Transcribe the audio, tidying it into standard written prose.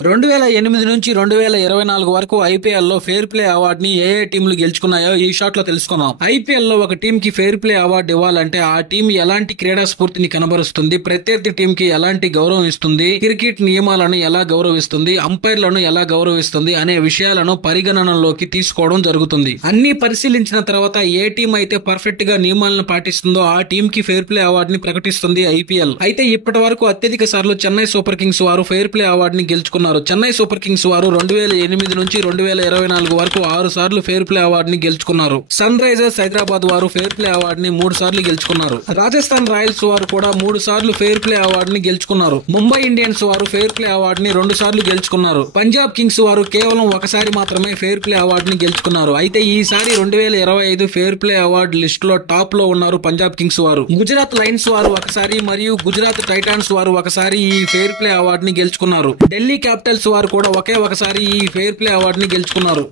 2008 నుంచి 2024 వరకు ఐపీఎల్ లో ఫెయిర్ ప్లే అవార్డు ని ఏ టీంలు గెలుచుకున్నాయో ఈ షాట్ లో తెలుసుకుందాం. ఐపీఎల్ లో ఒక టీం కి ఫెయిర్ ప్లే అవార్డు ఇవ్వాలంటే ఆ టీం ఎలాంటి క్రీడా స్ఫూర్తిని కనబరుస్తుంది, ప్రత్యర్థి టీం కి ఎలాంటి గౌరవం ఇస్తుంది, క్రికెట్ నియమాలను ఎలా గౌరవిస్తుంది, అంపైర్లను ఎలా గౌరవిస్తుంది అనే విషయాలను పరిగణనలోకి తీసుకోవడం జరుగుతుంది. అన్ని పరిశీలించిన తర్వాత ఏ టీం అయితే పర్ఫెక్ట్ గా నియమాలను పాటిస్తుందో ఆ టీం కి ఫెయిర్ ప్లే అవార్డు ని ప్రకటిస్తుంది ఐపీఎల్. అయితే ఇప్పటి వరకు అత్యధిక సార్లు చెన్నై సూపర్ కింగ్స్ వారు ఫెయిర్ ప్లే అవార్డు ని గెలుచుకున్నారు. చెన్నై సూపర్ కింగ్స్ వారు 2008 నుంచి 2024 వరకు 6 సార్లు ఫెయిర్ ప్లే అవార్డు ని గెలుచుకున్నారు. సన్ రైజర్స్ హైదరాబాద్ వారు ఫెయిర్ ప్లే అవార్డు ని 3 సార్లు గెలుచుకున్నారు. రాజస్థాన్ రాయల్స్ వారు కూడా 3 సార్లు ఫెయిర్ ప్లే అవార్డు ని గెలుచుకున్నారు. ముంబై ఇండియన్స్ వారు ఫెయిర్ ప్లే అవార్డు ని 2 సార్లు గెలుచుకున్నారు. పంజాబ్ కింగ్స్ వారు కేవలం ఒకసారి మాత్రమే ఫెయిర్ ప్లే అవార్డు ని గెలుచుకున్నారు. అయితే ఈసారి 2025 ఫెయిర్ ప్లే అవార్డు లిస్ట్ లో టాప్ లో ఉన్నారు పంజాబ్ కింగ్స్ వారు. గుజరాత్ లయన్స్ వారు ఒకసారి మరియు గుజరాత్ టైటాన్స్ వారు ఒకసారి ఈ ఫెయిర్ ప్లే అవార్డు ని గెలుచుకున్నారు. ఢిల్లీ క్యాపిటల్స్ వారు కూడా ఒకసారి ఈ ఫెయిర్ ప్లే అవార్డు ని గెలుచుకున్నారు.